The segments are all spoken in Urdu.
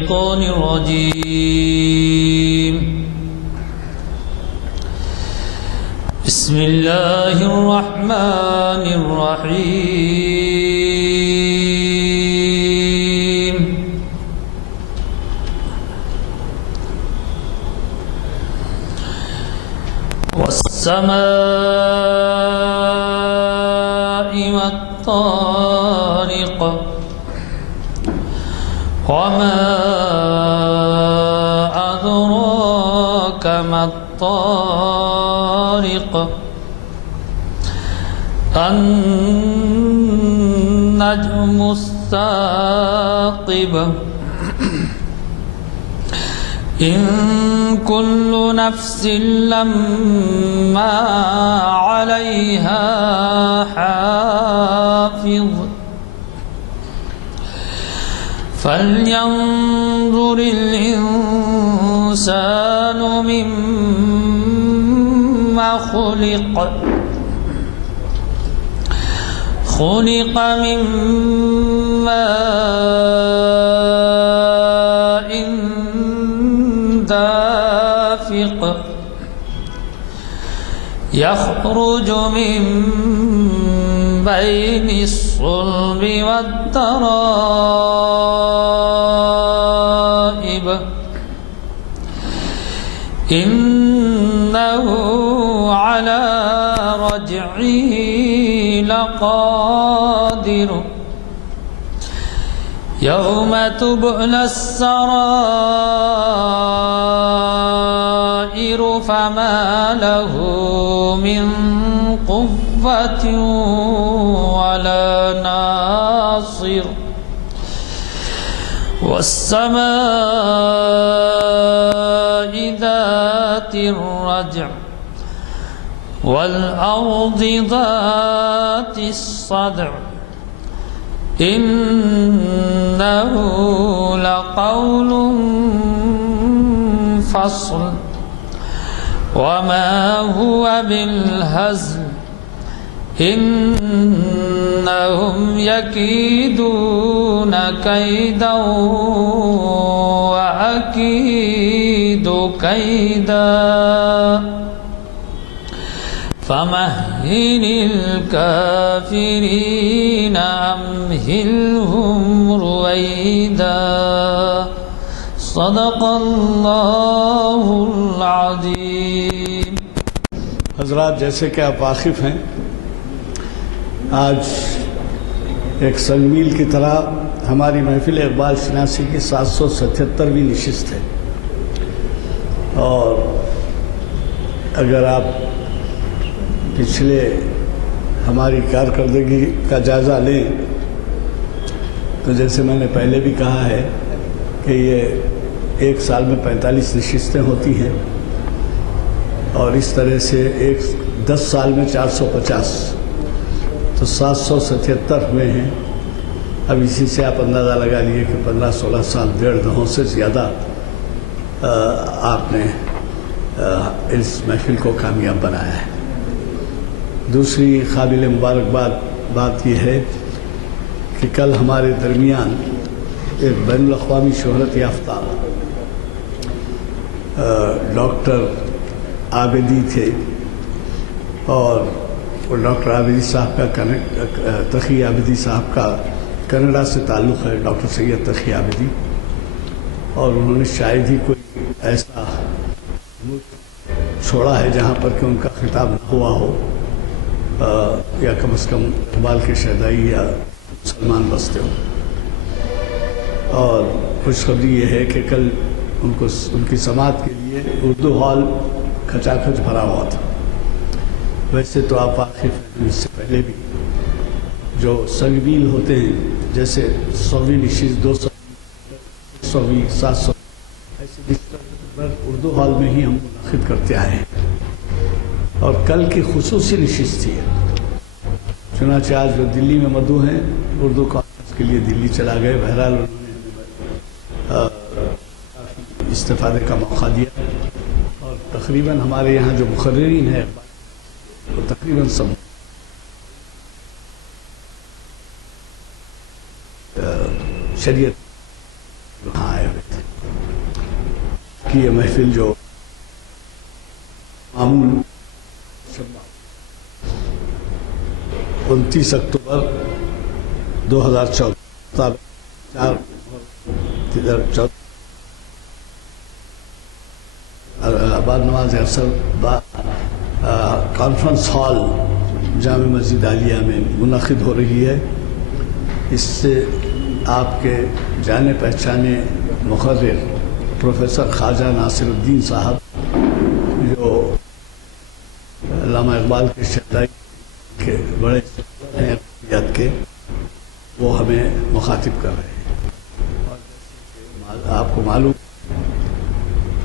الشيطان الرجيم. بسم الله الرحمن الرحيم. والسماء والطارق وما أدراك ما الطارق النجم الثاقب إن كل نفس لما عليها حافظ فلينظر الإنسان مما خلق من ماء دافق يخرج من بين الصلب والترائب إنه على رجعه لقادر يوم تبلى السرائر فما له من قوة ولا ناصر والسماء ذات الرجع والأرض ذات الصدع إنه لقول فصل وما هو بالهزل إنهم يكيدون كيدا وأكيد كيدا فمهل الكافرين أمهلهم رويدا صدق اللہ العظیم. حضرات، جیسے کہ آپ واقف ہیں، آج ایک سنگمیل کی طرح ہماری محفل اقبال شناسی کی 777ویں نشست ہے، اور اگر آپ پچھلے ہماری کارکردگی کا جائزہ لیں تو جیسے میں نے پہلے بھی کہا ہے کہ یہ ایک سال میں 45 نشستیں ہوتی ہیں، اور اس طرح سے 10 سال میں 450 تو 777 ہوئے ہیں. اب اسی سے آپ اندازہ لگا لیے کہ 15-16 سال، 1.5 دہوں سے زیادہ آپ نے اس محفل کو کامیاب بنایا ہے. دوسری قابل مبارکباد بات یہ ہے کہ کل ہمارے درمیان ایک بین الاقوامی شہرت یافتہ ڈاکٹر عابدی تھے، اور وہ ڈاکٹر عابدی صاحب کا تقی عابدی صاحب کا کینیڈا سے تعلق ہے، ڈاکٹر سید تقی عابدی، اور انہوں نے شاید ہی کوئی ایسا ملک چھوڑا ہے جہاں پر کہ ان کا خطاب نہ ہوا ہو، یا کم از کم اقبال کے شہدائی یا مسلمان بستے ہوں. اور خوشخبری یہ ہے کہ کل ان کی سماعت کے لیے اردو ہال کھچا کھچ بھرا ہوا تھا. ویسے تو آپ واقف ہیں اس سے پہلے بھی جو سنگمیل ہوتے ہیں، جیسے 100ویں نشست، 200ویں، 700 ایسے اردو ہال میں ہی ہم منعقد کرتے آئے ہیں، اور کل کی خصوصی نشست تھی. چنانچہ آج جو دلی میں مدعو ہیں اردو کانفرنس کے لیے دلی چلا گئے. بہرحال انہوں نے استفادے کا موقع دیا، اور تقریباً ہمارے یہاں جو مقررین ہیں وہ تقریباً سب شریعت وہاں آئے ہوئے تھے. کی یہ محفل جو معمول 29 اکتوبر 2014 بعد نماز عصر کانفرنس ہال جامع مسجد عالیہ میں منعقد ہو رہی ہے. اس سے آپ کے جانے پہچانے مقرر پروفیسر خواجہ ناصر الدین صاحب جو علامہ اقبال کے شہدائی کے بڑے ہیں اقلیت کے، وہ ہمیں مخاطب کر رہے ہیں. اور آپ کو معلوم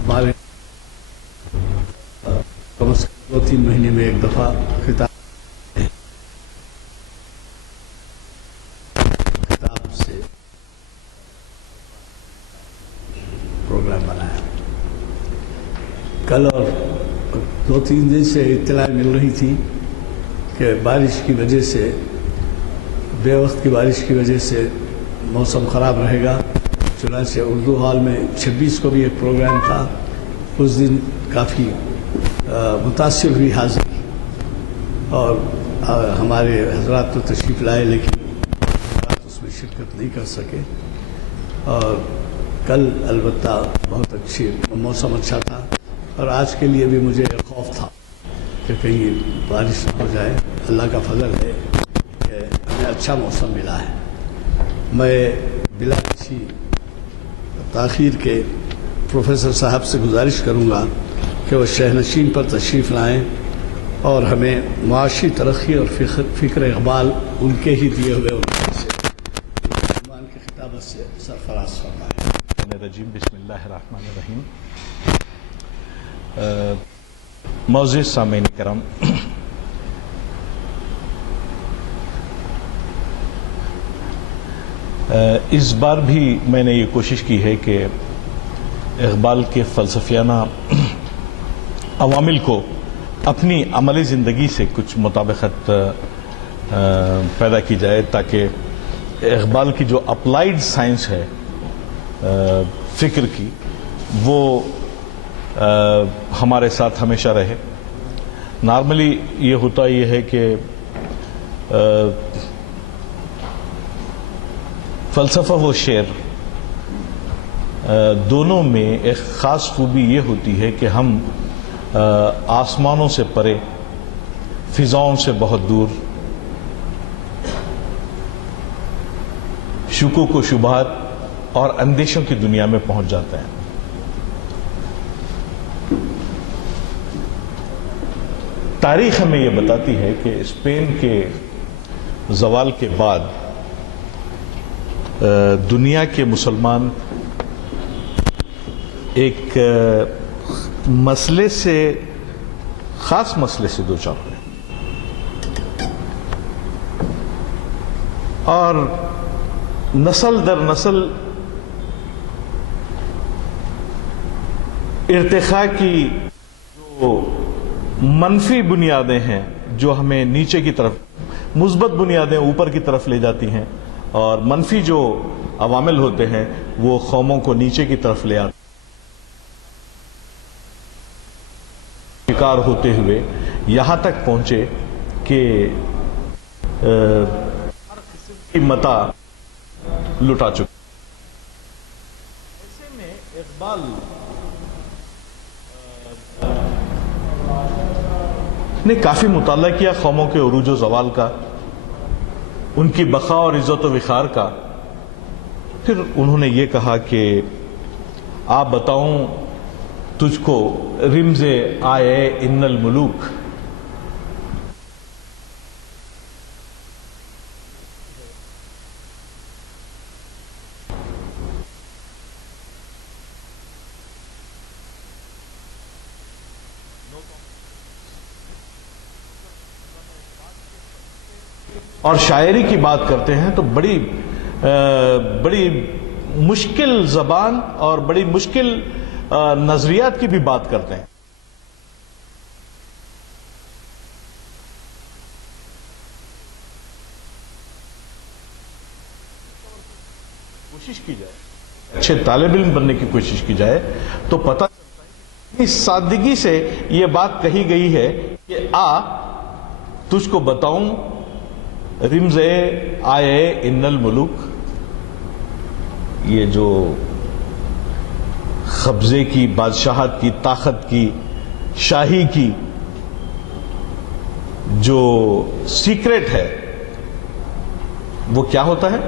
ہمارے کم از کم 2-3 مہینے میں ایک دفعہ خطاب سے پروگرام بنایا. کل اور 2-3 دن سے اطلاع مل رہی تھی کہ بارش کی وجہ سے، بے وقت کی بارش کی وجہ سے موسم خراب رہے گا. چنانچہ اردو ہال میں 26 کو بھی ایک پروگرام تھا. اس دن کافی متاثر ہوئی حاضری، اور ہمارے حضرات تو تشریف لائے لیکن حضرات اس میں شرکت نہیں کر سکے. اور کل البتہ بہت اچھی موسم اچھا تھا، اور آج کے لیے بھی مجھے خوف تھا کہ کہیں بارش نہ ہو جائے. اللہ کا فضل ہے کہ ہمیں اچھا موسم ملا ہے. میں بلا کسی تاخیر کے پروفیسر صاحب سے گزارش کروں گا کہ وہ شہنشین پر تشریف لائیں اور ہمیں معاشی ترقی اور فکر اقبال ان کے ہی دیے ہوئے عنوان کی خطابت سے سرفراز فرمائیں. رجیم بسم اللہ الرحمن الرحیم. معزز سامعین کرام، اس بار بھی میں نے یہ کوشش کی ہے کہ اقبال کے فلسفیانہ عوامل کو اپنی عملی زندگی سے کچھ مطابقت پیدا کی جائے، تاکہ اقبال کی جو اپلائیڈ سائنس ہے فکر کی، وہ ہمارے ساتھ ہمیشہ رہے. نارملی یہ ہوتا یہ ہے کہ فلسفہ و شعر دونوں میں ایک خاص خوبی یہ ہوتی ہے کہ ہم آسمانوں سے پرے، فضاؤں سے بہت دور، شکوک و شبہات اور اندیشوں کی دنیا میں پہنچ جاتے ہیں. تاریخ ہمیں یہ بتاتی ہے کہ اسپین کے زوال کے بعد دنیا کے مسلمان ایک مسئلے سے، خاص مسئلے سے دوچار ہوئے، اور نسل در نسل ارتقاء کی جو منفی بنیادیں ہیں، جو ہمیں نیچے کی طرف، مثبت بنیادیں اوپر کی طرف لے جاتی ہیں، اور منفی جو عوامل ہوتے ہیں وہ قوموں کو نیچے کی طرف لے آتے ہیں. شکار ہوتے ہوئے یہاں تک پہنچے کہ ہر قسم کی متاع لٹا چکے. ایسے میں اقبال نے کافی مطالعہ کیا قوموں کے عروج و زوال کا، ان کی بقا اور عزت و وقار کا. پھر انہوں نے یہ کہا کہ آپ بتاؤں تجھ کو رمز آئے ان الملوک. اور شاعری کی بات کرتے ہیں تو بڑی مشکل زبان اور بڑی مشکل نظریات کی بھی بات کرتے ہیں. کوشش کی جائے، اچھے طالب علم بننے کی کوشش کی جائے تو پتہ اس سادگی سے یہ بات کہی گئی ہے کہ آ تجھ کو بتاؤں رمز آئے ان الملوک، یہ جو قبضے کی، بادشاہت کی، طاقت کی، شاہی کی جو سیکریٹ ہے وہ کیا ہوتا ہے؟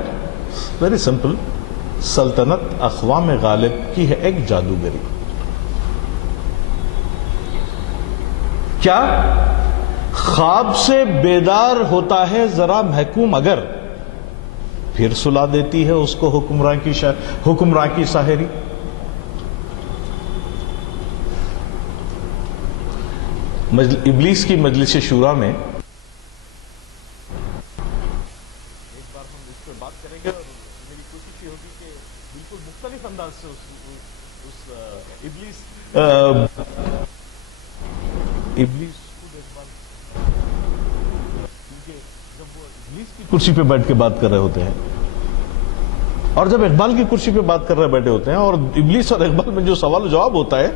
ویری سمپل، سلطنت اقوام غالب کی ہے ایک جادوگری. کیا خواب سے بیدار ہوتا ہے ذرا محکوم اگر، پھر سلا دیتی ہے اس کو حکمراں کی ساحری. ابلیس کی مجلس شورا میں ایک بار ہم اس پہ بات کریں گے، اور میری کوشش یہ ہوگی کہ بالکل مختلف انداز سے اس ابلیس کو ایک بار، کیونکہ جب وہ ابلیس کی کرسی پہ بیٹھ کے بات کر رہے ہوتے ہیں اور جب اقبال کی کرسی پہ بات کر رہے بیٹھے ہوتے ہیں، اور ابلیس اور اقبال میں جو سوال و جواب ہوتا ہے،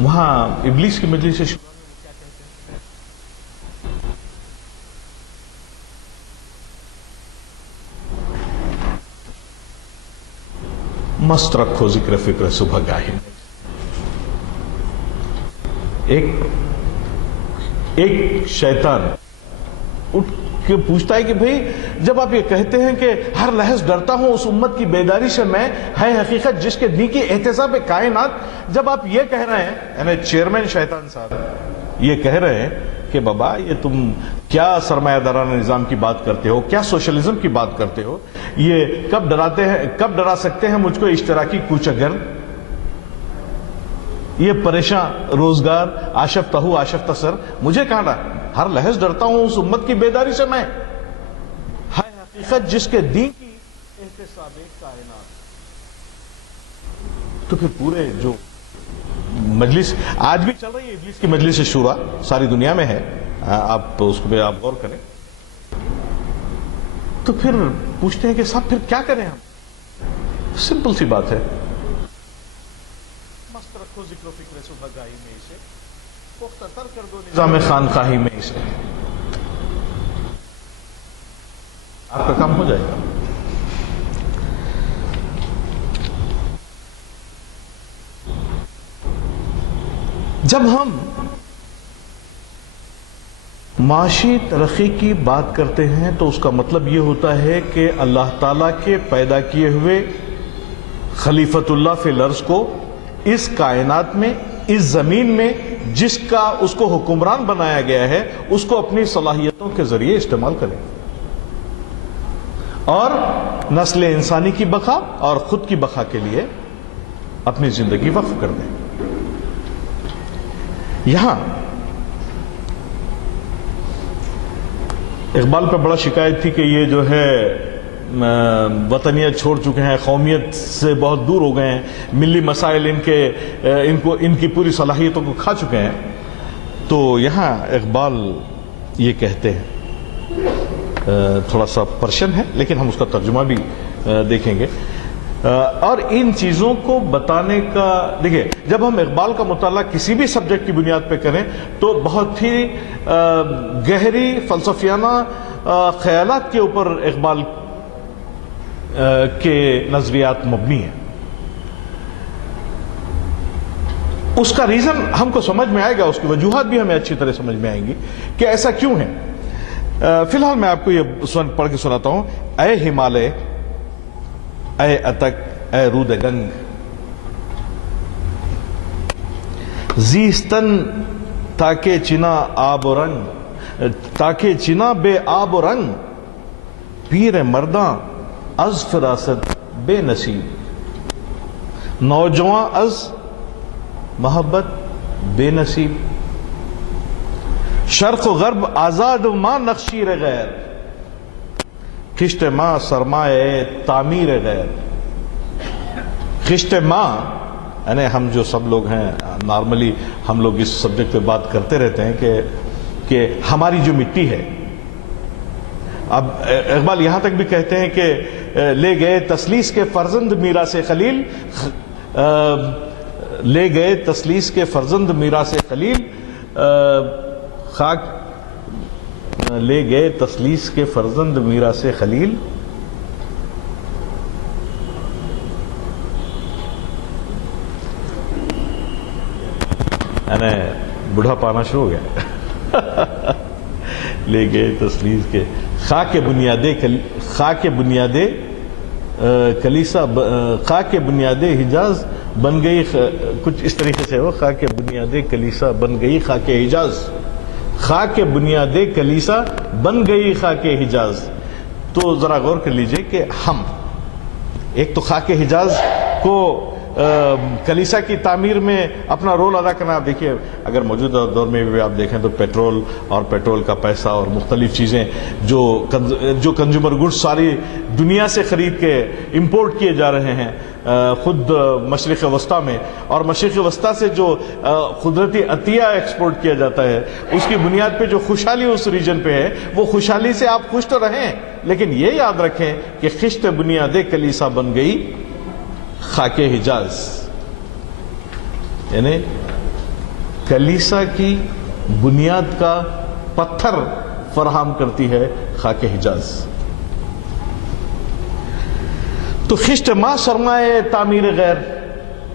وہاں ابلیس کی مجلس شورا میں وہ کیا کہتے ہیں؟ مست رکھو ذکر فکر صبح گاہی میں. ایک شیطان اٹھ کے پوچھتا ہے کہ بھئی جب آپ یہ کہتے ہیں کہ ہر لحظ ڈرتا ہوں اس امت کی بیداری سے میں، ہے حقیقت جس کے دی کی احتساب کائنات، جب آپ یہ کہہ رہے ہیں، یعنی چیئرمین شیطان صاحب یہ کہہ رہے ہیں کہ بابا یہ تم کیا سرمایہ دارانہ نظام کی بات کرتے ہو، کیا سوشلزم کی بات کرتے ہو، یہ کب ڈرا سکتے ہیں مجھ کو اشتراکی کوچگر، یہ پریشان روزگار، آشفتہ ہوں آشفتہ سر، مجھے کہنا ہر لحظ ڈرتا ہوں اس امت کی بیداری سے میں، ہے حقیقت جس کے دین کی احتساب کائنات. تو پھر پورے جو مجلس آج بھی چل رہی ہے، ابلیس کی مجلس شورا ساری دنیا میں ہے، آپ اس پہ آپ غور کریں، تو پھر پوچھتے ہیں کہ صاحب پھر کیا کریں ہم؟ سمپل سی بات ہے، مست رکھو ذکر و فکر صبح گاہی میں اسے، پختہ تر کر دو نظام خانقاہی میں اسے، آپ کا کام ہو جائے گا. جب ہم معاشی ترقی کی بات کرتے ہیں تو اس کا مطلب یہ ہوتا ہے کہ اللہ تعالیٰ کے پیدا کیے ہوئے خلیفۃ اللہ فی الارض کو اس کائنات میں، اس زمین میں جس کا اس کو حکمران بنایا گیا ہے، اس کو اپنی صلاحیتوں کے ذریعے استعمال کریں اور نسل انسانی کی بقا اور خود کی بقا کے لیے اپنی زندگی وقف کر دیں. یہاں اقبال پہ بڑا شکایت تھی کہ یہ جو ہے وطنیت چھوڑ چکے ہیں، قومیت سے بہت دور ہو گئے ہیں، ملی مسائل ان کی پوری صلاحیتوں کو کھا چکے ہیں. تو یہاں اقبال یہ کہتے ہیں، تھوڑا سا پرشن ہے لیکن ہم اس کا ترجمہ بھی دیکھیں گے. اور ان چیزوں کو بتانے کا، دیکھیں جب ہم اقبال کا مطالعہ کسی بھی سبجیکٹ کی بنیاد پہ کریں تو بہت ہی گہری فلسفیانہ خیالات کے اوپر اقبال کے نظریات مبنی ہیں. اس کا ریزن ہم کو سمجھ میں آئے گا، اس کی وجوہات بھی ہمیں اچھی طرح سمجھ میں آئیں گی کہ ایسا کیوں ہے. فی الحال میں آپ کو یہ پڑھ کے سناتا ہوں. اے ہمالیہ، اے اتک، اے رود گنگ، زیستن تاکہ چنا آب و رنگ، تاکہ چنا بے آب و رنگ، پیر مرداں از فراست بے نصیب، نوجوان از محبت بے نصیب، شرق و غرب آزاد ماں نقشیر غیر، خشت ماں سرمایہ تعمیر غیر. خشت ماں یعنی ہم جو سب لوگ ہیں نارملی ہم لوگ اس سبجیکٹ پہ بات کرتے رہتے ہیں کہ ہماری جو مٹی ہے. اب اقبال یہاں تک بھی کہتے ہیں کہ لے گئے تسلیس کے فرزند میراث خلیل، لے گئے تسلیس کے فرزند میراث خلیل، خاک لے گئے تسلیس کے فرزند میراث خلیل، یعنی بڑھا پانا شروع ہو گیا لے گئے تسلیس کے خاک بنیاد کلیسا، خاک بنیاد حجاز بن گئی، کچھ اس طریقے سے ہو، خاک بنیاد کلیسا بن گئی خاک حجاز، خاک بنیاد کلیسا بن گئی خاک حجاز۔ تو ذرا غور کر لیجئے کہ ہم ایک تو خاک حجاز کو کلیسا کی تعمیر میں اپنا رول ادا کرنا، آپ دیکھیے اگر موجودہ دور میں بھی آپ دیکھیں تو پیٹرول اور پیٹرول کا پیسہ اور مختلف چیزیں جو کنزیومر گڈس ساری دنیا سے خرید کے امپورٹ کیے جا رہے ہیں خود مشرق وسطیٰ میں، اور مشرق وسطیٰ سے جو قدرتی عطیہ ایکسپورٹ کیا جاتا ہے اس کی بنیاد پہ جو خوشحالی اس ریجن پہ ہے، وہ خوشحالی سے آپ خوش تو رہیں، لیکن یہ یاد رکھیں کہ خشت بنیاد کلیسا بن گئی خاک حجاز، یعنی کلیسا کی بنیاد کا پتھر فراہم کرتی ہے خاک حجاز۔ تو خشت ما سرمایہ تعمیر غیر،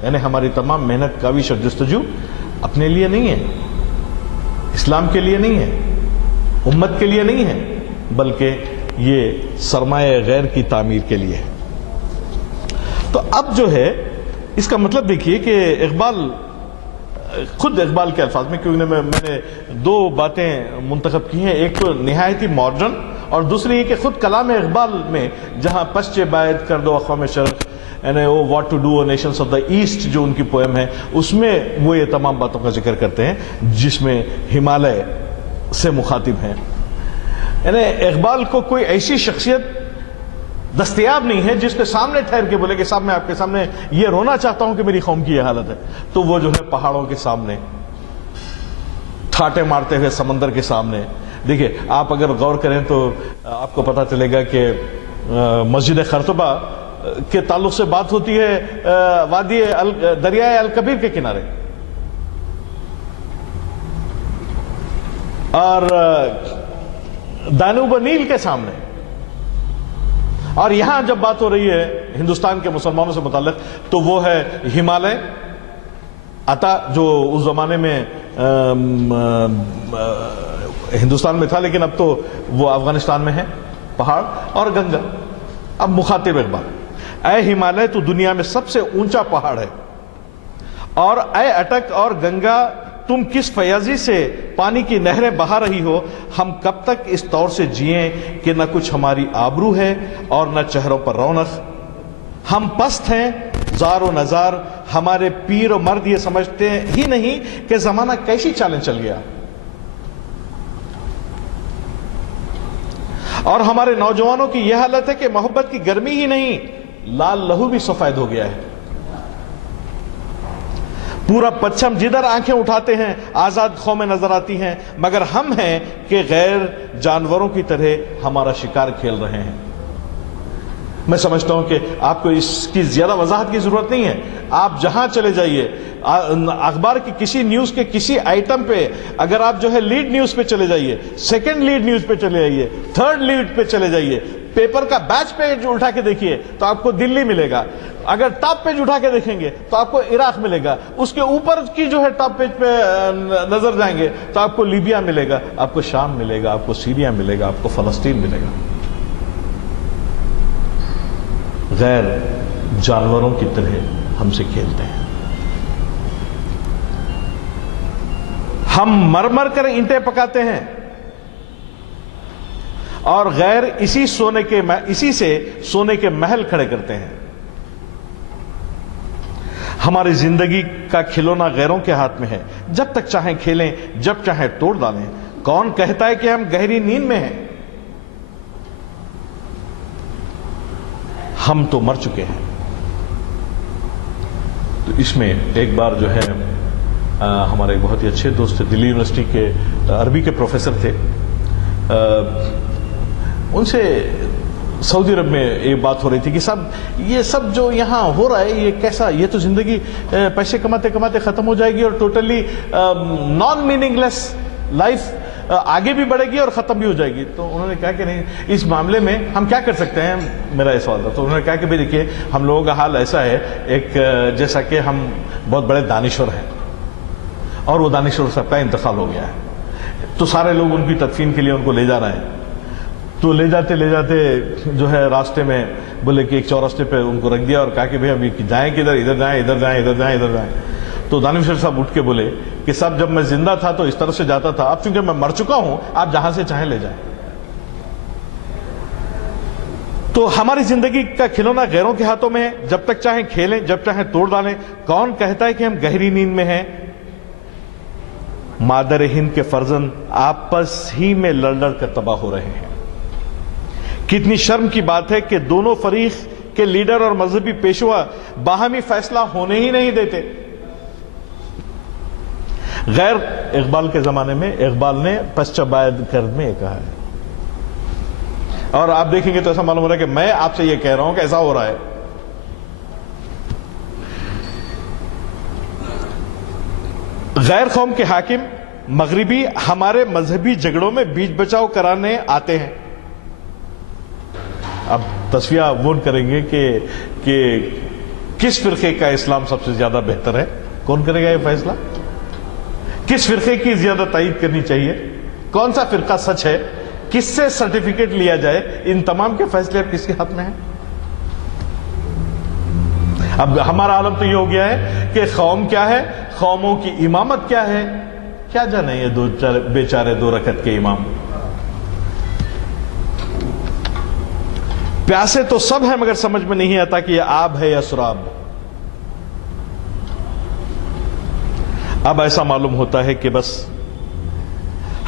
یعنی ہماری تمام محنت کاوش اور جستجو اپنے لیے نہیں ہے، اسلام کے لیے نہیں ہے، امت کے لیے نہیں ہے، بلکہ یہ سرمایہ غیر کی تعمیر کے لیے ہے۔ تو اب جو ہے اس کا مطلب دیکھیے کہ خود اقبال کے الفاظ میں، کیونکہ میں نے دو باتیں منتخب کی ہیں، ایک تو نہایت ہی ماڈرن اور دوسری یہ کہ خود کلام اقبال میں جہاں پشچ باید کر دو اقوام شرق، یعنی وہ what to do nations of the East جو ان کی پوئم ہے، اس میں وہ یہ تمام باتوں کا ذکر کرتے ہیں جس میں ہمالیہ سے مخاطب ہیں۔ یعنی اقبال کو کوئی ایسی شخصیت دستیاب نہیں ہے جس کے سامنے ٹھہر کے بولے کہ صاحب میں آپ کے سامنے یہ رونا چاہتا ہوں کہ میری قوم کی یہ حالت ہے، تو وہ جو ہے پہاڑوں کے سامنے، ٹھاٹے مارتے ہوئے سمندر کے سامنے۔ دیکھیں آپ اگر غور کریں تو آپ کو پتہ چلے گا کہ مسجد خرطبہ کے تعلق سے بات ہوتی ہے وادی دریائے الکبیر کے کنارے، اور دانوب نیل کے سامنے، اور یہاں جب بات ہو رہی ہے ہندوستان کے مسلمانوں سے متعلق تو وہ ہے ہمالیہ عطا، جو اس زمانے میں ہندوستان میں تھا لیکن اب تو وہ افغانستان میں ہے، پہاڑ، اور گنگا۔ اب مخاطب اقبال، اے ہمالیہ تو دنیا میں سب سے اونچا پہاڑ ہے، اور اے اٹک اور گنگا تم کس فیاضی سے پانی کی نہریں بہا رہی ہو، ہم کب تک اس طور سے جئیں کہ نہ کچھ ہماری آبرو ہے اور نہ چہروں پر رونق، ہم پست ہیں زار و نزار، ہمارے پیر و مرد یہ سمجھتے ہی نہیں کہ زمانہ کیسی چالیں چل گیا، اور ہمارے نوجوانوں کی یہ حالت ہے کہ محبت کی گرمی ہی نہیں، لال لہو بھی سفید ہو گیا ہے۔ پورا پچھم جدھر آنکھیں اٹھاتے ہیں آزاد قومیں نظر آتی ہیں، مگر ہم ہیں کہ غیر جانوروں کی طرح ہمارا شکار کھیل رہے ہیں۔ میں سمجھتا ہوں کہ آپ کو اس کی زیادہ وضاحت کی ضرورت نہیں ہے، آپ جہاں چلے جائیے، اخبار کی کسی نیوز کے کسی آئٹم پہ اگر آپ جو ہے لیڈ نیوز پہ چلے جائیے، سیکنڈ لیڈ نیوز پہ چلے جائیے، تھرڈ لیڈ پہ چلے جائیے، پیپر کا بیچ پیج اٹھا کے دیکھیے تو آپ کو دلی ملے گا، اگر ٹاپ پیج اٹھا کے دیکھیں گے تو آپ کو عراق ملے گا، اس کے اوپر کی جو ہے ٹاپ پیج پہ نظر جائیں گے تو آپ کو لیبیا ملے گا، آپ کو شام ملے گا، آپ کو سیریا ملے گا، آپ کو فلسطین ملے گا۔ غیر جانوروں کی طرح ہم سے کھیلتے ہیں، ہم مر مر کر اینٹیں پکاتے ہیں، اور غیر اسی سے سونے کے محل کھڑے کرتے ہیں۔ ہماری زندگی کا کھلونا غیروں کے ہاتھ میں ہے، جب تک چاہیں کھیلیں، جب چاہیں توڑ ڈالیں، کون کہتا ہے کہ ہم گہری نیند میں ہیں؟ ہم تو مر چکے ہیں۔ تو اس میں ایک بار جو ہے ہمارے بہت ہی اچھے دوست دلی یونیورسٹی کے عربی کے پروفیسر تھے، ان سے سعودی عرب میں یہ بات ہو رہی تھی کہ صاحب یہ سب جو یہاں ہو رہا ہے یہ کیسا، یہ تو زندگی پیسے کماتے کماتے ختم ہو جائے گی اور ٹوٹلی نان میننگ لیس لائف آگے بھی بڑھے گی اور ختم بھی ہو جائے گی. تو انہوں نے کہا کہ نہیں، اس معاملے میں ہم کیا کر سکتے ہیں، میرا یہ سوال تھا. تو انہوں نے کہا کہ بھئی دیکھیے ہم لوگوں کا حال ایسا ہے، ایک جیسا کہ ہم بہت بڑے دانشور ہیں اور وہ دانشور صاحب کا انتقال ہو گیا ہے، تو سارے لوگ ان کی تدفین کے لیے ان کو لے جا رہے ہیں. تو لے جاتے جو ہے راستے میں بولے کہ ایک چورستے پہ ان کو رکھ دیا اور کہا کہ بھئی ابھی جائیں کدھر، ادھر جائیں ادھر جائیں ادھر جائیں ادھر جائیں. تو دانشور صاحب اٹھ کے بولے کہ صاحب جب میں زندہ تھا تو اس طرف سے جاتا تھا، اب چونکہ میں مر چکا ہوں آپ جہاں سے چاہیں لے جائیں. تو ہماری زندگی کا کھلونا غیروں کے ہاتھوں میں ہے، جب تک چاہیں کھیلیں جب چاہیں توڑ ڈالیں. کون کہتا ہے کہ ہم گہری نیند میں ہیں؟ مادر ہند کے فرزند آپس ہی میں لڑ لڑ کر تباہ ہو رہے ہیں. کتنی شرم کی بات ہے کہ دونوں فریق کے لیڈر اور مذہبی پیشوا باہمی فیصلہ ہونے ہی نہیں دیتے. غیر اقبال کے زمانے میں اقبال نے پسچا باید کرد میں یہ کہا ہے، اور آپ دیکھیں گے تو ایسا معلوم ہو رہا ہے کہ میں آپ سے یہ کہہ رہا ہوں کہ ایسا ہو رہا ہے. غیر قوم کے حاکم مغربی ہمارے مذہبی جھگڑوں میں بیچ بچاؤ کرانے آتے ہیں. اب تصفیہ وہ کریں گے کہ کس فرقے کا اسلام سب سے زیادہ بہتر ہے. کون کرے گا یہ فیصلہ؟ کس فرقے کی زیادہ تائید کرنی چاہیے، کون سا فرقہ سچ ہے، کس سے سرٹیفکیٹ لیا جائے، ان تمام کے فیصلے اب کس کے ہاتھ میں ہیں؟ اب ہمارا عالم تو یہ ہو گیا ہے کہ قوم کیا ہے، قوموں کی امامت کیا ہے، کیا جانے یہ دو بیچارے 2 رکعت کے امام. پیاسے تو سب ہیں مگر سمجھ میں نہیں آتا کہ یہ آب ہے یا سراب. اب ایسا معلوم ہوتا ہے کہ بس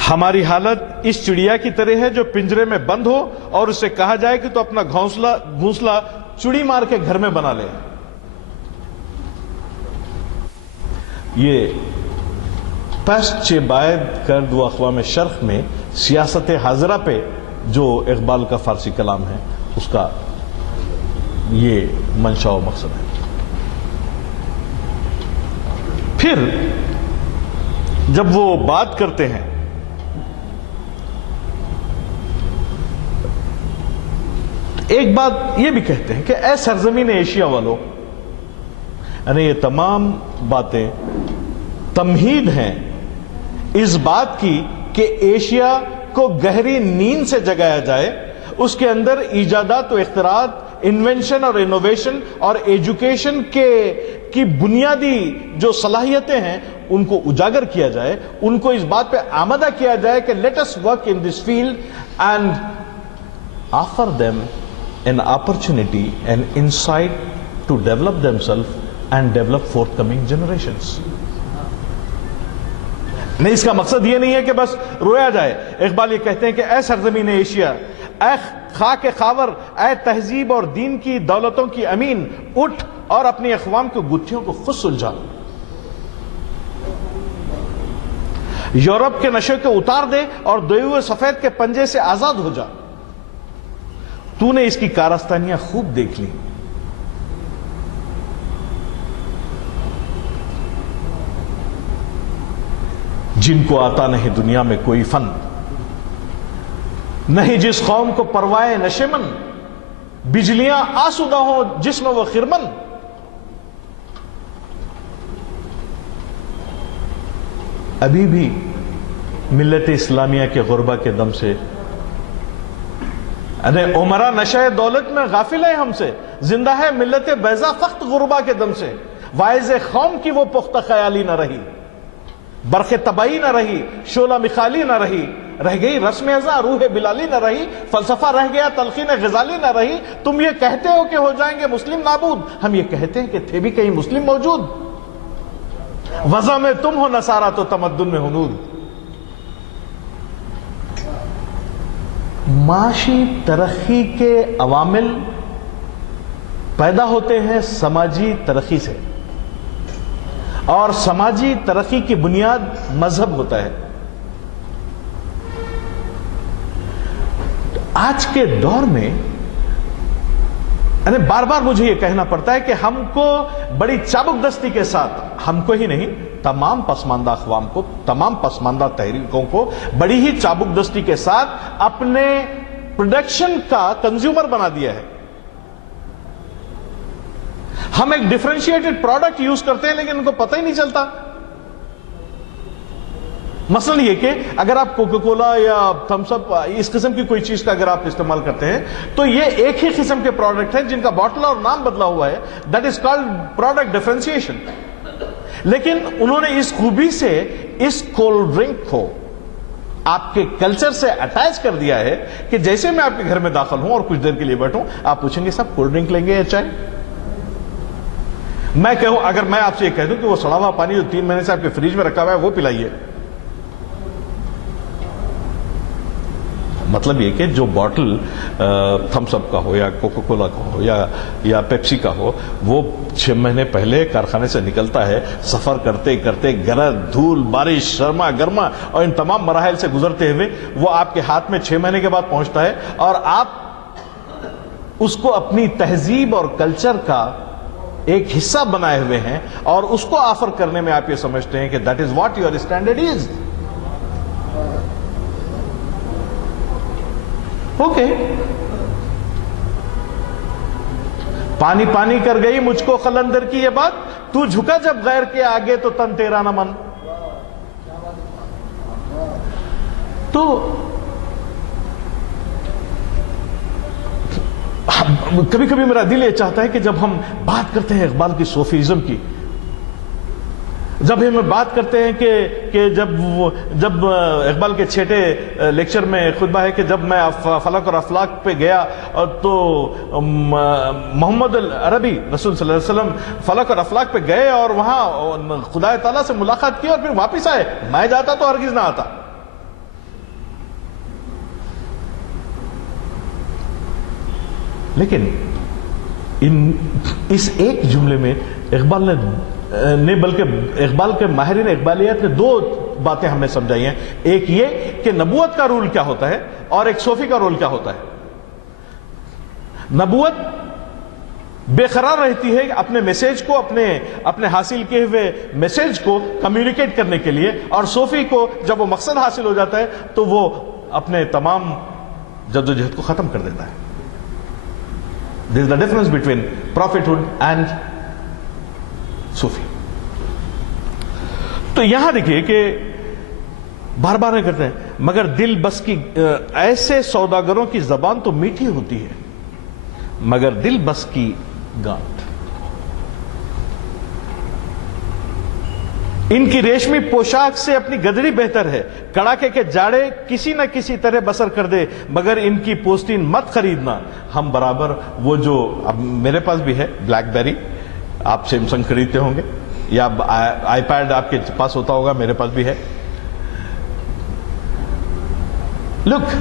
ہماری حالت اس چڑیا کی طرح ہے جو پنجرے میں بند ہو اور اسے کہا جائے کہ تو اپنا گھونسلہ چڑی مار کے گھر میں بنا لے. یہ پسچ باید کرد و اقوام شرق میں سیاست حاضرہ پہ جو اقبال کا فارسی کلام ہے اس کا یہ منشا و مقصد ہے. پھر جب وہ بات کرتے ہیں ایک بات یہ بھی کہتے ہیں کہ اے سرزمین ایشیا والوں، یعنی یہ تمام باتیں تمہید ہیں اس بات کی کہ ایشیا کو گہری نیند سے جگایا جائے، اس کے اندر ایجادات و اختراعات، انوینشن اور انوویشن اور ایجوکیشن کی بنیادی جو صلاحیتیں ہیں ان کو اجاگر کیا جائے، ان کو اس بات پہ آمادہ کیا جائے کہ let us work in this field and offer them an opportunity and insight to develop themselves and develop forthcoming generations. نہیں، اس کا مقصد یہ نہیں ہے کہ بس رویا جائے. اقبال یہ کہتے ہیں کہ اے سرزمین ایشیا، اے خاک خاور، اے تہذیب اور دین کی دولتوں کی امین، اٹھ اور اپنی اقوام کی گتھیوں کو خود سلجھا. یورپ کے نشے کو اتار دے اور دوئے ہوئے سفید کے پنجے سے آزاد ہو جا. تو نے اس کی کارستانیاں خوب دیکھ لی. جن کو آتا نہیں دنیا میں کوئی فن، نہیں جس قوم کو پروائے نشمن، بجلیاں آسودہ ہوں جسم و خرمن. ابھی بھی ملت اسلامیہ کے غربا کے دم سے عمرہ نشہ دولت میں غافل ہے، ہم سے زندہ ہے ملت بیضا فقط غربا کے دم سے. واعظ قوم کی وہ پختہ خیالی نہ رہی، برق تباہی نہ رہی، شعلہ مخالی نہ رہی، رہ گئی رسم ازاں روح بلالی نہ رہی، فلسفہ رہ گیا تلقین غزالی نہ رہی. تم یہ کہتے ہو کہ ہو جائیں گے مسلم نابود، ہم یہ کہتے ہیں کہ تھے بھی کہیں مسلم موجود. وضع میں تم ہو نصارہ تو تمدن میں ہنود. معاشی ترقی کے عوامل پیدا ہوتے ہیں سماجی ترقی سے، اور سماجی ترقی کی بنیاد مذہب ہوتا ہے. آج کے دور میں یعنی بار بار مجھے یہ کہنا پڑتا ہے کہ ہم کو بڑی چابک دستی کے ساتھ، ہم کو ہی نہیں تمام پسماندہ اقوام کو، تمام پسماندہ تحریکوں کو بڑی ہی چابک دستی کے ساتھ اپنے پروڈکشن کا کنزیومر بنا دیا ہے. ہم ایک ڈیفرینشیٹڈ پروڈکٹ یوز کرتے ہیں لیکن ان کو پتہ ہی نہیں چلتا. مثلا یہ کہ اگر آپ کوکا کولا یا تھمس اپ اس قسم کی کوئی چیز کا اگر آپ استعمال کرتے ہیں تو یہ ایک ہی قسم کے پروڈکٹ ہیں جن کا باٹل اور نام بدلا ہوا ہے. That is called product differentiation. لیکن انہوں نے اس خوبی سے اس کولڈ ڈرنک کو آپ کے کلچر سے اٹیچ کر دیا ہے کہ جیسے میں آپ کے گھر میں داخل ہوں اور کچھ دیر کے لیے بیٹھوں، آپ پوچھیں گے صاحب کولڈ ڈرنک لیں گے یا چائے؟ میں کہوں، اگر میں آپ سے یہ کہہ دوں کہ وہ سڑا ہوا پانی جو 3 مہینے سے آپ کے فریج میں رکھا ہوا ہے وہ پلائیے، مطلب یہ کہ جو باٹل تھمس اپ کا ہو یا کوکا کولا کا ہو یا پیپسی کا ہو، وہ 6 مہینے پہلے کارخانے سے نکلتا ہے، سفر کرتے کرتے گرد، دھول، بارش، سرما گرما اور ان تمام مراحل سے گزرتے ہوئے وہ آپ کے ہاتھ میں 6 مہینے کے بعد پہنچتا ہے، اور آپ اس کو اپنی تہذیب اور کلچر کا ایک حصہ بنائے ہوئے ہیں اور اس کو آفر کرنے میں آپ یہ سمجھتے ہیں کہ that is what your standard is. Okay, پانی پانی کر گئی مجھ کو قلندر کی یہ بات، تو جھکا جب غیر کے آگے تو تن تیرا نہ من. تو کبھی کبھی میرا دل یہ چاہتا ہے کہ جب ہم بات کرتے ہیں اقبال کی صوفیزم کی، جب ہم بات کرتے ہیں کہ جب اقبال کے چھٹے لیکچر میں خطبہ ہے کہ جب میں فلک اور افلاک پہ گیا تو محمد العربی رسول صلی اللہ علیہ وسلم فلک اور افلاک پہ گئے اور وہاں خدا تعالیٰ سے ملاقات کی اور پھر واپس آئے، میں جاتا تو ہرگز نہ آتا. لیکن اس ایک جملے میں اقبال نے بلکہ اقبال کے ماہرین اقبالیات نے 2 باتیں ہمیں سمجھائی ہیں. ایک یہ کہ نبوت کا رول کیا ہوتا ہے اور ایک صوفی کا رول کیا ہوتا ہے. نبوت بے قرار رہتی ہے اپنے میسیج کو، اپنے حاصل کیے ہوئے میسیج کو کمیونیکیٹ کرنے کے لیے، اور صوفی کو جب وہ مقصد حاصل ہو جاتا ہے تو وہ اپنے تمام جدوجہد کو ختم کر دیتا ہے. There is the difference between prophethood and صوفی. تو یہاں دیکھیے کہ بار بار کرتے ہیں مگر دل بس کی، ایسے سوداگروں کی زبان تو میٹھی ہوتی ہے مگر دل بس کی گانٹ. ان کی ریشمی پوشاک سے اپنی گدڑی بہتر ہے، کڑاکے کے جاڑے کسی نہ کسی طرح بسر کر دے مگر ان کی پوستین مت خریدنا. ہم برابر وہ جو اب میرے پاس بھی ہے بلیک بیری، آپ سیمسنگ خریدتے ہوں گے یا آئی پیڈ آپ کے پاس ہوتا ہوگا، میرے پاس بھی ہے. لک،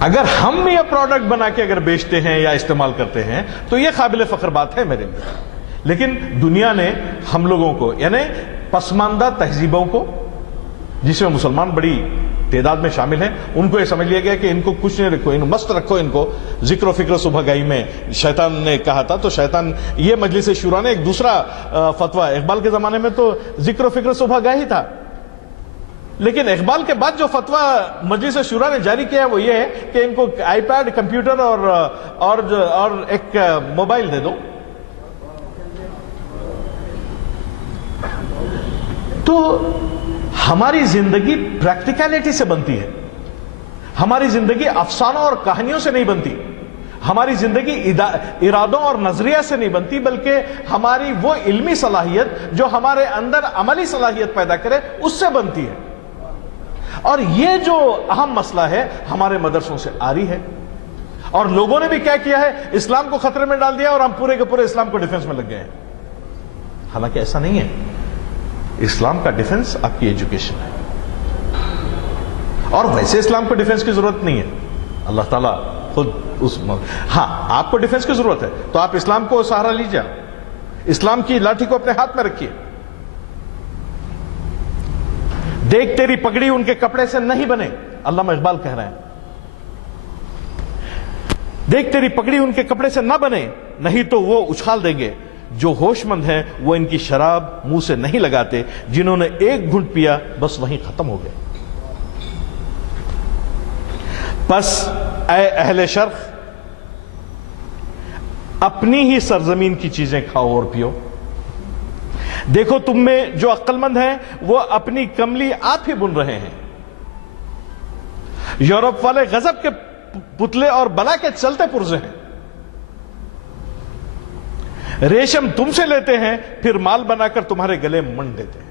اگر ہم یہ پروڈکٹ بنا کے اگر بیچتے ہیں یا استعمال کرتے ہیں تو یہ قابل فخر بات ہے میرے لیے. لیکن دنیا نے ہم لوگوں کو، یعنی پسماندہ تہذیبوں کو جس میں مسلمان بڑی تعداد میں شامل ہیں، ان کو یہ سمجھ لیا گیا کہ ان کو کچھ نہیں رکھو، ان مست رکھو ان کو. ذکر و فکر صبح گاہی میں شیطان نے کہا تھا، تو شیطان، یہ مجلس شورا نے ایک دوسرا فتویٰ، اقبال کے زمانے میں تو ذکر و فکر صبح گاہی تھا، لیکن اقبال کے بعد جو فتویٰ مجلس شورا نے جاری کیا ہے وہ یہ ہے کہ ان کو آئی پیڈ، کمپیوٹر اور ایک موبائل دے دو. تو ہماری زندگی پریکٹیکلٹی سے بنتی ہے، ہماری زندگی افسانوں اور کہانیوں سے نہیں بنتی، ہماری زندگی ارادوں اور نظریہ سے نہیں بنتی، بلکہ ہماری وہ علمی صلاحیت جو ہمارے اندر عملی صلاحیت پیدا کرے اس سے بنتی ہے. اور یہ جو اہم مسئلہ ہے ہمارے مدرسوں سے آری ہے، اور لوگوں نے بھی کیا کیا ہے، اسلام کو خطرے میں ڈال دیا اور ہم پورے کے پورے اسلام کو ڈیفنس میں لگ گئے ہیں. حالانکہ ایسا نہیں ہے. اسلام کا ڈیفنس آپ کی ایجوکیشن ہے، اور ویسے اسلام کو ڈیفنس کی ضرورت نہیں ہے. اللہ تعالیٰ خود ہاں آپ کو ڈیفنس کی ضرورت ہے تو آپ اسلام کو سہارا لیجیے، اسلام کی لاٹھی کو اپنے ہاتھ میں رکھیے. دیکھ تیری پگڑی ان کے کپڑے سے نہیں بنے، علامہ اقبال کہہ رہے ہیں. دیکھ تیری پگڑی ان کے کپڑے سے نہ بنے، نہیں تو وہ اچھال دیں گے۔ جو ہوش مند ہیں وہ ان کی شراب منہ سے نہیں لگاتے، جنہوں نے ایک گھنٹ پیا بس وہیں ختم ہو گئے۔ پس اے اہل شرق، اپنی ہی سرزمین کی چیزیں کھاؤ اور پیو۔ دیکھو تم میں جو عقل مند ہیں وہ اپنی کملی آپ ہی بن رہے ہیں۔ یورپ والے غضب کے پتلے اور بلا کے چلتے پرزے ہیں۔ ریشم تم سے لیتے ہیں، پھر مال بنا کر تمہارے گلے منڈ دیتے ہیں۔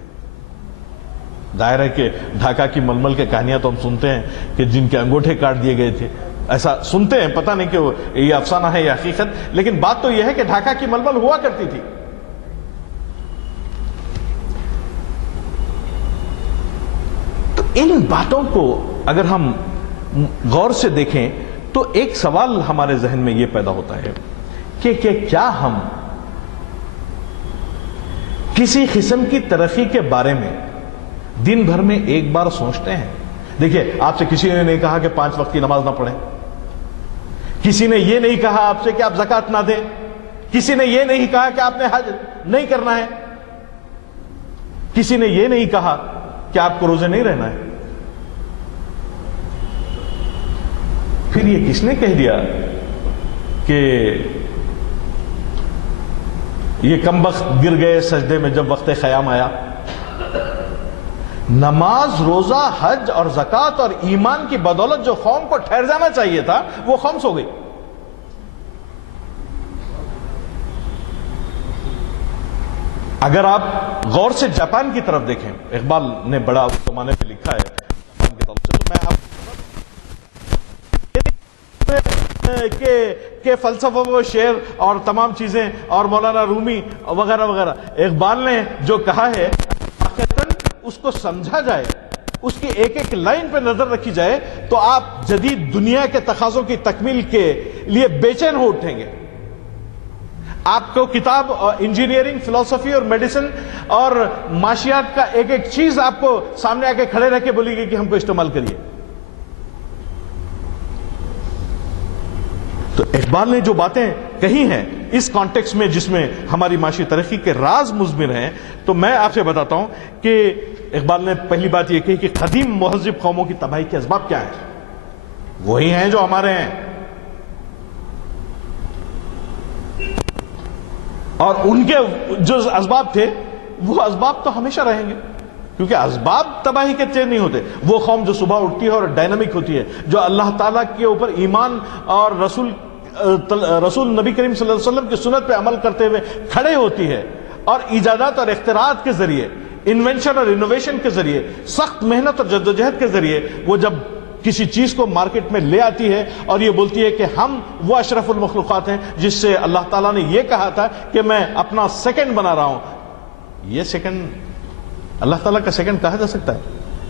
ظاہر ہے کہ ڈھاکہ کی ململ کے کہانیاں تو ہم سنتے ہیں کہ جن کے انگوٹھے کاٹ دیے گئے تھے، ایسا سنتے ہیں، پتہ نہیں کہ یہ افسانہ ہے یا حقیقت، لیکن بات تو یہ ہے کہ ڈھاکہ کی ململ ہوا کرتی تھی۔ تو ان باتوں کو اگر ہم غور سے دیکھیں تو ایک سوال ہمارے ذہن میں یہ پیدا ہوتا ہے کہ کیا ہم کسی قسم کی ترقی کے بارے میں دن بھر میں ایک بار سوچتے ہیں؟ دیکھیے، آپ سے کسی نے نہیں کہا کہ 5 وقت کی نماز نہ پڑھیں، کسی نے یہ نہیں کہا آپ سے کہ آپ زکوٰۃ نہ دیں، کسی نے یہ نہیں کہا کہ آپ نے حج نہیں کرنا ہے، کسی نے یہ نہیں کہا کہ آپ کو روزے نہیں رہنا ہے۔ پھر یہ کس نے کہہ دیا کہ یہ کم وقت گر گئے سجدے میں جب وقت خیام آیا؟ نماز، روزہ، حج اور زکوٰۃ اور ایمان کی بدولت جو قوم کو ٹھہر جانا چاہیے تھا وہ قوم سو گئی۔ اگر آپ غور سے جاپان کی طرف دیکھیں، اقبال نے بڑا اس زمانے میں لکھا ہے جاپان کی طرف سے، تو میں آپ کہ فلسفہ و شعر اور تمام چیزیں اور مولانا رومی وغیرہ وغیرہ، اقبال نے جو کہا ہے اس کو سمجھا جائے، اس کی ایک ایک لائن پہ نظر رکھی جائے تو آپ جدید دنیا کے تقاضوں کی تکمیل کے لیے بے چین ہو اٹھیں گے۔ آپ کو کتاب انجینئرنگ، فلسفی اور میڈیسن اور معاشیات کا ایک ایک چیز آپ کو سامنے آ کے کھڑے رہ کے بولے گی کہ ہم کو استعمال کریے۔ تو اقبال نے جو باتیں کہی ہیں اس کانٹیکس میں جس میں ہماری معاشی ترقی کے راز مضمر ہیں، تو میں آپ سے بتاتا ہوں کہ اقبال نے پہلی بات یہ کہی کہ قدیم مہذب قوموں کی تباہی کے اسباب کیا ہیں؟ وہی ہیں جو ہمارے ہیں، اور ان کے جو اسباب تھے وہ اسباب تو ہمیشہ رہیں گے، کیونکہ اسباب تباہی کے چین نہیں ہوتے۔ وہ قوم جو صبح اٹھتی ہے اور ڈائنامک ہوتی ہے، جو اللہ تعالیٰ کے اوپر ایمان اور رسول نبی کریم صلی اللہ علیہ وسلم کی سنت پہ عمل کرتے ہوئے کھڑے ہوتی ہے، اور ایجادات اور اختراعات کے ذریعے، انوینشن اور انوویشن کے ذریعے، سخت محنت اور جدوجہد کے ذریعے وہ جب کسی چیز کو مارکیٹ میں لے آتی ہے اور یہ بولتی ہے کہ ہم وہ اشرف المخلوقات ہیں جس سے اللہ تعالیٰ نے یہ کہا تھا کہ میں اپنا سیکنڈ بنا رہا ہوں، یہ سیکنڈ اللہ تعالیٰ کا سیکنڈ کہا جا سکتا ہے؟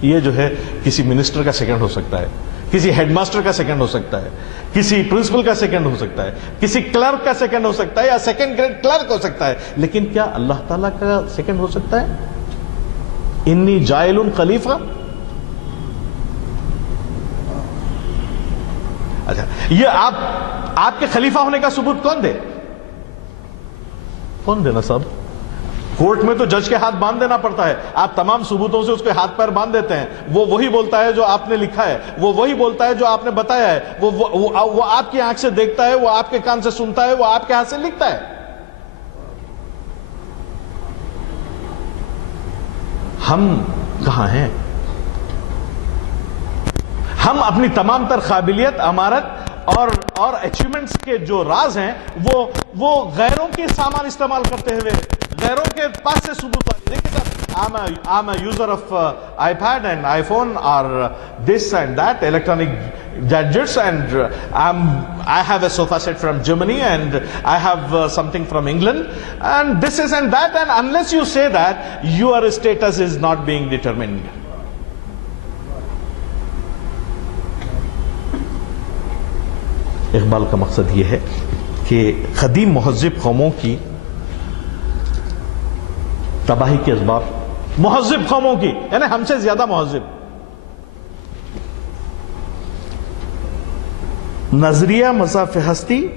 یہ جو ہے کسی منسٹر کا سیکنڈ ہو سکتا ہے، کسی ہیڈ ماسٹر کا سیکنڈ ہو سکتا ہے، کسی پرنسپل کا سیکنڈ ہو سکتا ہے، کسی کلرک کا سیکنڈ ہو سکتا ہے، یا سیکنڈ گریڈ کلرک ہو سکتا ہے، لیکن کیا اللہ تعالیٰ کا سیکنڈ ہو سکتا ہے؟ انی جائل خلیفہ۔ اچھا، یہ آپ کے خلیفہ ہونے کا ثبوت کون دے؟ کون دینا صاحب؟ کورٹ میں تو جج کے ہاتھ باندھ دینا پڑتا ہے، آپ تمام ثبوتوں سے اس کے ہاتھ پیر باندھ دیتے ہیں، وہ وہی بولتا ہے جو آپ نے لکھا ہے، وہ وہی بولتا ہے جو آپ نے بتایا ہے، وہ آپ کی آنکھ سے دیکھتا ہے، وہ آپ کے کان سے سنتا ہے، وہ آپ کے ہاتھ سے لکھتا ہے۔ ہم کہاں ہیں؟ ہم اپنی تمام تر قابلیت، امارت اور اچیومنٹس کے جو راز ہیں وہ غیروں کے سامان استعمال کرتے ہوئے غیروں کے پاس سے ثبوت آتے۔ دیکھیں سر، I'm a user of iPad and iPhone or this and that electronic gadgets, and I have a sofa set from Germany and I have something from England, and this is and that, and unless you say that, your status is not being determined. Iqbal کا مقصد یہ ہے کہ قدیم مہذب قوموں کی تباہی کے اسباب، مہذب قوموں کی یعنی ہم سے زیادہ مہذب، نظریہ مضاف ہستی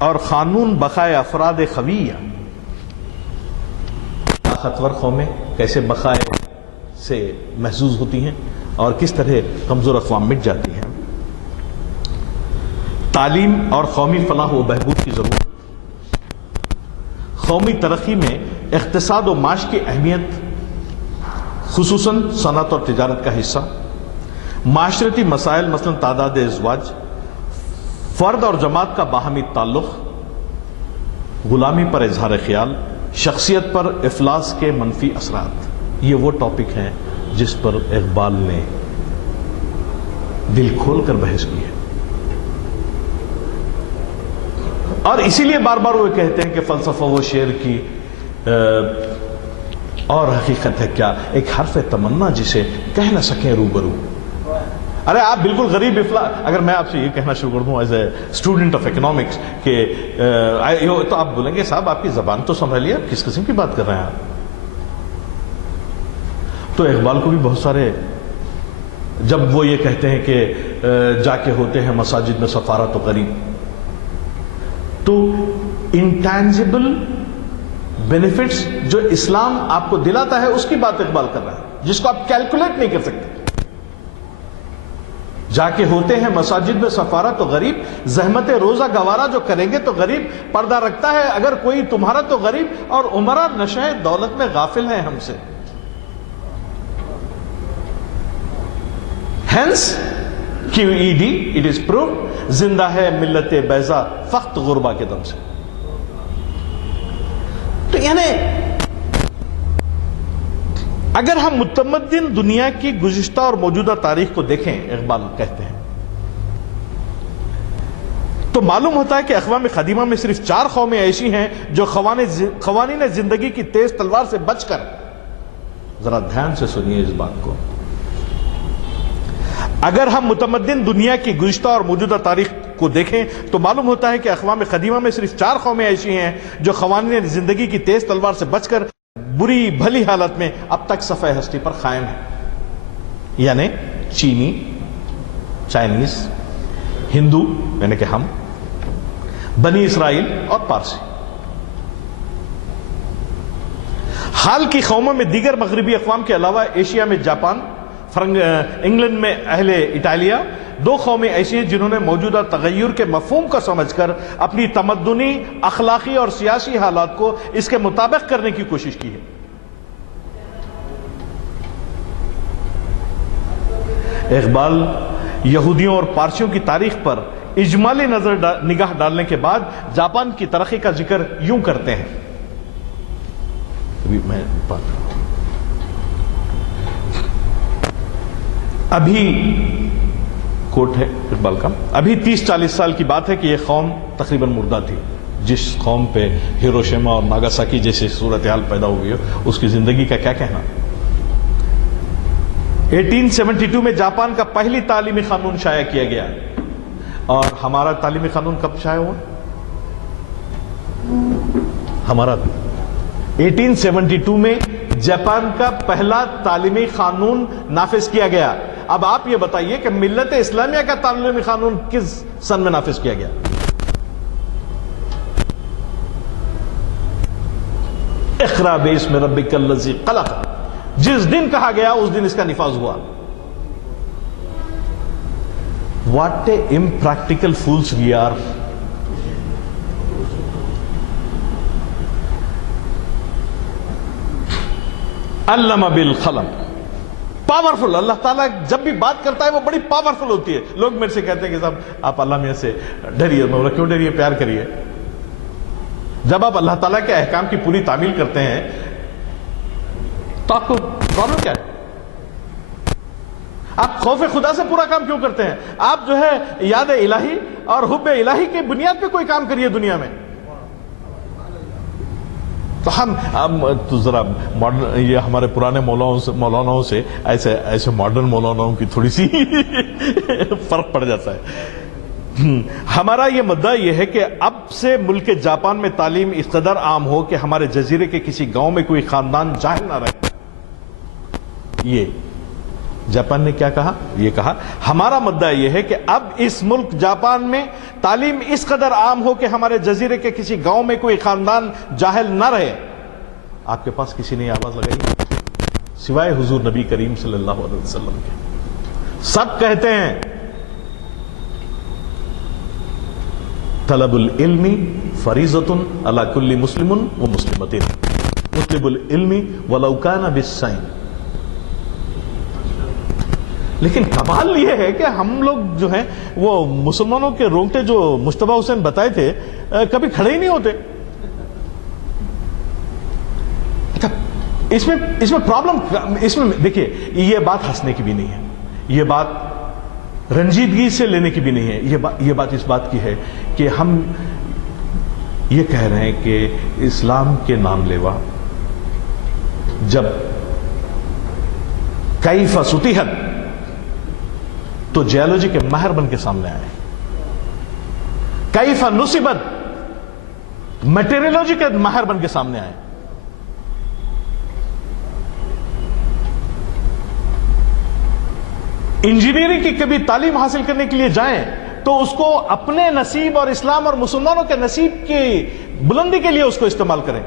اور قانون بقائے افراد خویہ. طاقتور قومیں کیسے بقائے سے محظوظ ہوتی ہیں اور کس طرح کمزور اقوام مٹ جاتی ہیں. تعلیم اور قومی فلاح و بہبود کی ضرورت. قومی ترقی میں اقتصاد و معاش کی اہمیت، خصوصاً صنعت اور تجارت کا حصہ. معاشرتی مسائل مثلا تعداد ازواج، فرد اور جماعت کا باہمی تعلق، غلامی پر اظہار خیال، شخصیت پر افلاس کے منفی اثرات. یہ وہ ٹاپک ہیں جس پر اقبال نے دل کھول کر بحث کی ہے. اور اسی لیے بار بار وہ کہتے ہیں کہ فلسفہ و شعر کی اور حقیقت ہے کیا، ایک حرف تمنا جسے کہہ نہ سکیں روبرو. ارے آپ بالکل غریب اگر میں آپ سے یہ کہنا شروع کر دوں as a student of economics کہ تو آپ بولیں گے صاحب آپ کی زبان تو سنبھالیے، آپ کس قسم کی بات کر رہے ہیں آپ. تو اقبال کو بھی بہت سارے، جب وہ یہ کہتے ہیں کہ جا کے ہوتے ہیں مساجد میں سفارت و غریب، تو انٹینجبل بینیفٹس جو اسلام آپ کو دلاتا ہے اس کی بات اقبال کر رہا ہے، جس کو آپ کیلکولیٹ نہیں کر سکتے. جا کے ہوتے ہیں مساجد میں سفارت و غریب، زحمت روزہ گوارا جو کریں گے تو غریب پردہ رکھتا ہے اگر کوئی تمہارا تو غریب، اور عمرہ نشہ دولت میں غافل ہیں ہم سے. Hence QED it is proof, زندہ ہے ملت بیضا فقط غربا کے دم سے. تو یعنی اگر ہم متمدن دنیا کی گزشتہ اور موجودہ تاریخ کو دیکھیں، اقبال کہتے ہیں، تو معلوم ہوتا ہے کہ اقوام قدیمہ میں صرف 4 قومیں ایسی ہیں جو قوانین زندگی کی تیز تلوار سے بچ کر، ذرا دھیان سے سنیے اس بات کو، اگر ہم متمدن دنیا کی گزشتہ اور موجودہ تاریخ کو دیکھیں تو معلوم ہوتا ہے کہ اقوام قدیمہ میں صرف 4 قومیں ایسی ہیں جو قوانین زندگی کی تیز تلوار سے بچ کر بری بھلی حالت میں اب تک صفحہ ہستی پر قائم ہے. یعنی چینی، چائنیز، ہندو یعنی کہ ہم، بنی اسرائیل اور پارسی. حال کی قوموں میں دیگر مغربی اقوام کے علاوہ ایشیا میں جاپان، انگلینڈ میں اہل اٹالیہ، 2 قومیں ایسی ہیں جنہوں نے موجودہ تغیر کے مفہوم کو سمجھ کر اپنی تمدنی، اخلاقی اور سیاسی حالات کو اس کے مطابق کرنے کی کوشش کی ہے. اقبال یہودیوں اور پارسیوں کی تاریخ پر اجمالی نگاہ ڈالنے کے بعد جاپان کی ترقی کا ذکر یوں کرتے ہیں. ابھی کوٹ ہے اقبال کا، ابھی 30-40 سال کی بات ہے کہ یہ قوم تقریباً مردہ تھی. جس قوم پہ ہیروشیما اور ناگاساکی جیسی صورتحال پیدا ہوئی ہے اس کی زندگی کا کیا کہنا. 1872 میں جاپان کا پہلی تعلیمی قانون شائع کیا گیا، اور ہمارا تعلیمی قانون کب شائع ہوا؟ ہمارا 1872 میں جاپان کا پہلا تعلیمی قانون نافذ کیا گیا. اب آپ یہ بتائیے کہ ملت اسلامیہ کا تعلیمی قانون کس سن میں نافذ کیا گیا؟ اقرا باسم ربک الذی خلق، جس دن کہا گیا اس دن اس کا نفاذ ہوا. What a impractical fools we are. علم بالقلم، پاورفل. اللہ تعالیٰ جب بھی بات کرتا ہے وہ بڑی پاورفل ہوتی ہے. لوگ میرے سے کہتے ہیں کہ صاحب آپ اللہ میاں سے ڈریے. میں بولا کیوں ڈریے، پیار کریے. جب آپ اللہ تعالیٰ کے احکام کی پوری تعمیل کرتے ہیں تو آپ کو پرابلم کیا ہے؟ آپ خوف خدا سے پورا کام کیوں کرتے ہیں؟ آپ جو ہے یاد الہی اور حب الہی کی بنیاد پہ کوئی کام کریے دنیا میں. تو ہم تو ذرا ماڈرن، یہ ہمارے پرانے مولاناؤں سے ایسے ماڈرن مولاناؤں کی تھوڑی سی فرق پڑ جاتا ہے. ہمارا یہ مدعا یہ ہے کہ اب سے ملک جاپان میں تعلیم اس قدر عام ہو کہ ہمارے جزیرے کے کسی گاؤں میں کوئی خاندان جاہل نہ رہے. یہ جاپان نے کیا کہا؟ یہ کہا ہمارا مدعا یہ ہے کہ اب اس ملک جاپان میں تعلیم اس قدر عام ہو کہ ہمارے جزیرے کے کسی گاؤں میں کوئی خاندان جاہل نہ رہے۔ آپ کے پاس کسی نے آواز لگائی سوائے حضور نبی کریم صلی اللہ علیہ وسلم کے؟ سب کہتے ہیں طلب العلم فریضۃ علی کل مسلم و مسلمۃ، مطلب العلم ولو کان بالسین۔ لیکن کمال یہ ہے کہ ہم لوگ جو ہیں وہ مسلمانوں کے رونگٹے جو مجتبیٰ حسین بتائے تھے کبھی کھڑے ہی نہیں ہوتے۔ اس میں پرابلم، اس میں دیکھیے یہ بات ہنسنے کی بھی نہیں ہے، یہ بات رنجیدگی سے لینے کی بھی نہیں ہے، یہ بات اس بات کی ہے کہ ہم یہ کہہ رہے ہیں کہ اسلام کے نام لیوا جب کیف ستحت تو جیولوجی کے ماہر بن کے سامنے آئے، کیف نصبت میٹیریولوجی کے ماہر بن کے سامنے آئے۔ انجینئرنگ کی کبھی تعلیم حاصل کرنے کے لیے جائیں تو اس کو اپنے نصیب اور اسلام اور مسلمانوں کے نصیب کی بلندی کے لیے اس کو استعمال کریں۔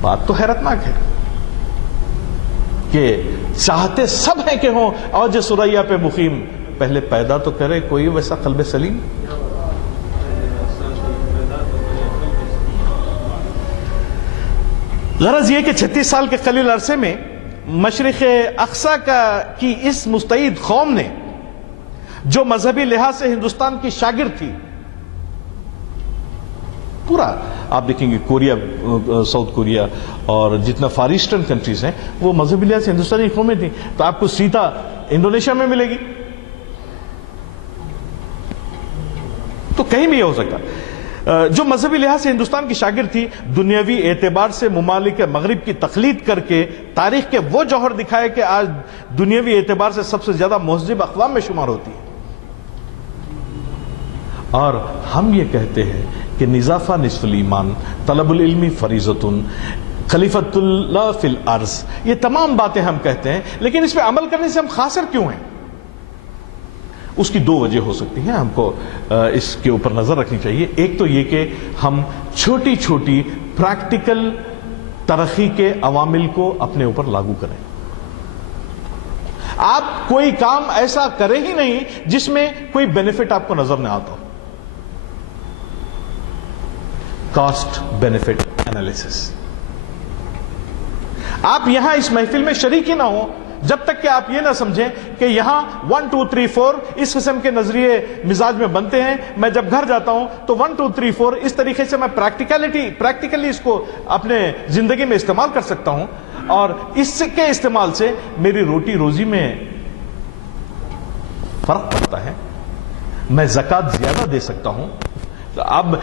بات تو حیرتناک ہے کہ چاہتے سب ہیں کہ ہوں اوج ثریا پہ مقیم، پہلے پیدا تو کرے کوئی ویسا قلب سلیم۔ غرض یہ کہ 36 سال کے قلیل عرصے میں مشرق اقصی کی اس مستعد قوم نے جو مذہبی لحاظ سے ہندوستان کی شاگرد تھی، پورا آپ دیکھیں گے کوریا، ساؤتھ کوریا اور جتنا فار ایسٹرن کنٹریز ہیں وہ مذہبی لحاظ سے ہندوستانی قومیں تھیں، تو آپ کو سیتا انڈونیشیا میں ملے گی، تو کہیں بھی یہ ہو سکتا۔ جو مذہبی لحاظ سے ہندوستان کی شاگرد تھی، دنیاوی اعتبار سے ممالک مغرب کی تقلید کر کے تاریخ کے وہ جوہر دکھائے کہ آج دنیاوی اعتبار سے سب سے زیادہ مہذب اقوام میں شمار ہوتی ہے۔ اور ہم یہ کہتے ہیں کہ نظافہ نصف الایمان، طلب العلم فریضۃ، خلیفۃ اللہ فی الارض، یہ تمام باتیں ہم کہتے ہیں، لیکن اس پہ عمل کرنے سے ہم خاسر کیوں ہیں؟ اس کی دو وجہ ہو سکتی ہیں، ہم کو اس کے اوپر نظر رکھنی چاہیے۔ ایک تو یہ کہ ہم چھوٹی چھوٹی پریکٹیکل ترقی کے عوامل کو اپنے اوپر لاگو کریں۔ آپ کوئی کام ایسا کریں ہی نہیں جس میں کوئی بینیفٹ آپ کو نظر نہ آتا ہو۔ Cost benefit analysis. آپ یہاں اس محفل میں شریک ہی نہ ہو جب تک کہ آپ یہ نہ سمجھیں کہ یہاں 1 2 3 4 اس قسم کے نظریے مزاج میں بنتے ہیں، میں جب گھر جاتا ہوں تو 1 2 3 4 اس طریقے سے میں پریکٹیکلی اس کو اپنے زندگی میں استعمال کر سکتا ہوں، اور اس کے استعمال سے میری روٹی روزی میں فرق پڑتا ہے، میں زکوٰۃ زیادہ دے سکتا ہوں۔ اب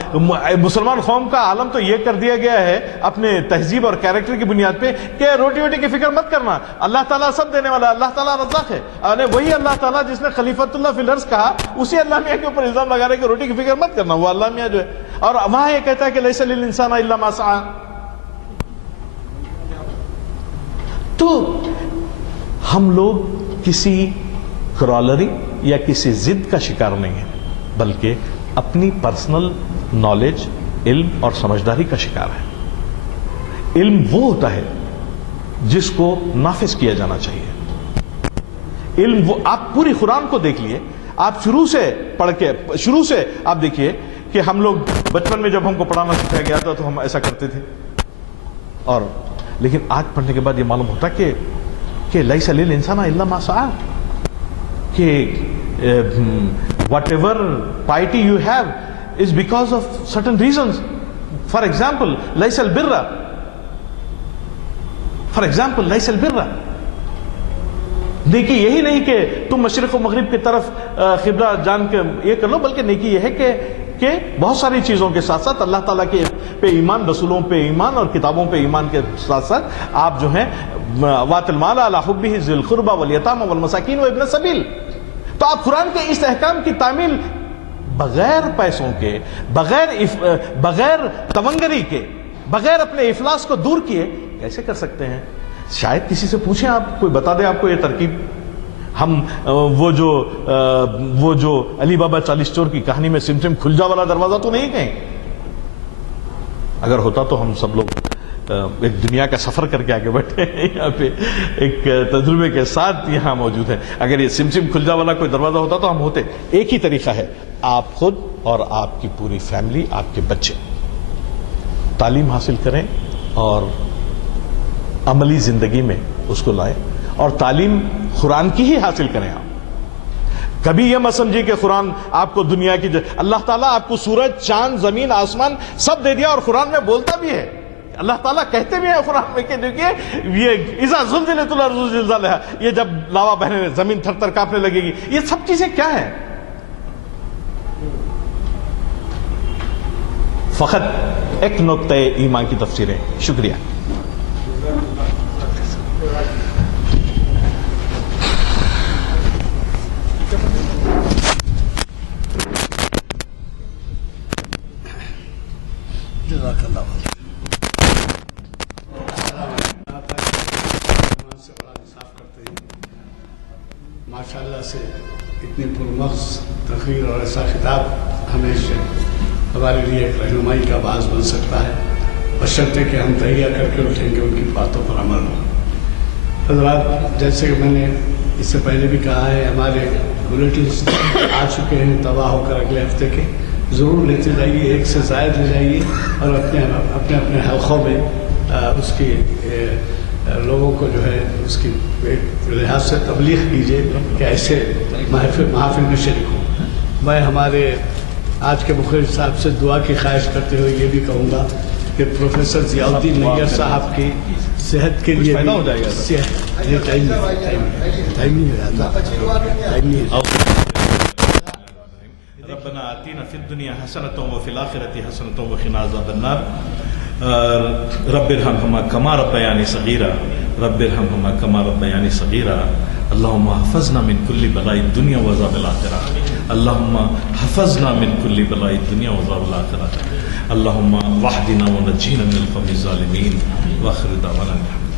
مسلمان قوم کا عالم تو یہ کر دیا گیا ہے اپنے تہذیب اور کیریکٹر کی بنیاد پہ کہ روٹی ووٹی کی فکر مت کرنا، اللہ تعالیٰ سب دینے والا، اللہ تعالیٰ رزاق ہے۔ وہی اللہ تعالیٰ جس نے خلیفۃ اللہ فی الارض کہا، اسی اللہ میاں کے اوپر الزام لگا رہے کہ روٹی کی فکر مت کرنا، وہ اللہ میاں جو ہے، اور وہاں یہ کہتا ہے کہ لیس للانسان الا ما سعی۔ تو ہم لوگ کسی کرالری یا کسی ضد کا شکار نہیں ہیں، بلکہ اپنی پرسنل نالج، علم اور سمجھداری کا شکار ہے۔ علم وہ ہوتا ہے جس کو نافذ کیا جانا چاہیے۔ علم وہ، آپ پوری قرآن کو دیکھ لیے، آپ شروع سے پڑھ کے، شروع سے آپ دیکھیے کہ ہم لوگ بچپن میں جب ہم کو پڑھانا سکھایا گیا تھا تو ہم ایسا کرتے تھے، اور لیکن آج پڑھنے کے بعد یہ معلوم ہوتا کہ لیس للانسان الا ما سعی، کہ whatever piety you have is because of certain reasons. For example, ليس البر، for example ليس البر، نیکی یہی نہیں کہ تم مشرق و مغرب کی طرف قبلہ جان کے یہ کر لو، بلکہ نیکی یہ ہے کہ بہت ساری چیزوں کے ساتھ ساتھ اللہ تعالیٰ کے پہ ایمان، رسولوں پہ ایمان اور کتابوں پہ ایمان کے ساتھ ساتھ آپ جو ہیں وَآتِ الْمَالَ عَلَىٰ حُبِّهِ ذِي الْقُرْبَىٰ وَالْيَتَامَىٰ وَالْمَسَاكِينِ وَابْنَ السَّبِيلِ۔ تو آپ قرآن کے اس احکام کی تعمیل بغیر پیسوں کے، بغیر تونگری کے، بغیر اپنے افلاس کو دور کیے کیسے کر سکتے ہیں؟ شاید کسی سے پوچھیں, آپ کوئی بتا دے آپ کو یہ ترکیب. ہم وہ جو علی بابا 40 چور کی کہانی میں سمسم کھلجا والا دروازہ تو نہیں کہیں. اگر ہوتا تو ہم سب لوگ ایک دنیا کا سفر کر کے آگے بیٹھے ہیں یہاں پہ, ایک تجربے کے ساتھ یہاں موجود ہیں. اگر یہ سمسم کھلجا والا کوئی دروازہ ہوتا تو ہم ہوتے. ایک ہی طریقہ ہے, آپ خود اور آپ کی پوری فیملی, آپ کے بچے تعلیم حاصل کریں اور عملی زندگی میں اس کو لائیں, اور تعلیم قرآن کی ہی حاصل کریں. آپ کبھی یہ مت سمجھیں کہ قرآن آپ کو دنیا کی اللہ تعالیٰ آپ کو سورج, چاند, زمین, آسمان سب دے دیا, اور قرآن میں بولتا بھی ہے, اللہ تعالیٰ کہتے بھی ہیں قرآن میں کہ دیکھیے یہ اذا زلزلت الارض زلزالہا, یہ جب لاوا بہنے زمین تھر تھر کانپنے لگے گی. یہ سب چیزیں کیا ہیں؟ فقط ایک نقطہ ایمان کی تفسیر ہے. شکریہ. ماشاءاللہ سے اتنی پرمغز تقریر اور ایسا خطاب ہمیشہ ہمارے لیے ایک رہنمائی کا باعث بن سکتا ہے, بشرطے کہ ہم تہیہ کر کے اٹھیں گے ان کی باتوں پر عمل ہو. حضرات, جیسے کہ میں نے اس سے پہلے بھی کہا ہے, ہمارے بلیٹنس آ چکے ہیں تباہ ہو کر اگلے ہفتے کے, ضرور لیتے جائیے, ایک سے زائد لے جائیے, اور اپنے اپنے حلقوں میں اس کی لوگوں کو جو ہے اس کی ایک لحاظ سے تبلیغ کیجیے کہ ایسے محافل میں شریک ہوں. میں ہمارے آج کے مخرج صاحب سے دعا کی خواہش کرتے ہوئے یہ بھی کہوں گا کہ پروفیسر ضیاء الدین نیر صاحب کی صحت کے لیے ہو جائے گا. ربنا آتینا فی الدنیا حسنۃ وفی الآخرۃ حسنۃ وقنا عذاب النار. رب ارحمہما کما ربیانی صغیرا, رب ارحمہما کما ربیانی صغیرا. اللہم حفظنا من کل بلاء الدنیا وعذاب الآخرہ. اللہم حفظنا من کل بلاء الدنیا وعذاب الآخرہ. اللہم وحدنا ونجینا من القوم الظالمین. وآخر دعوانا الحمد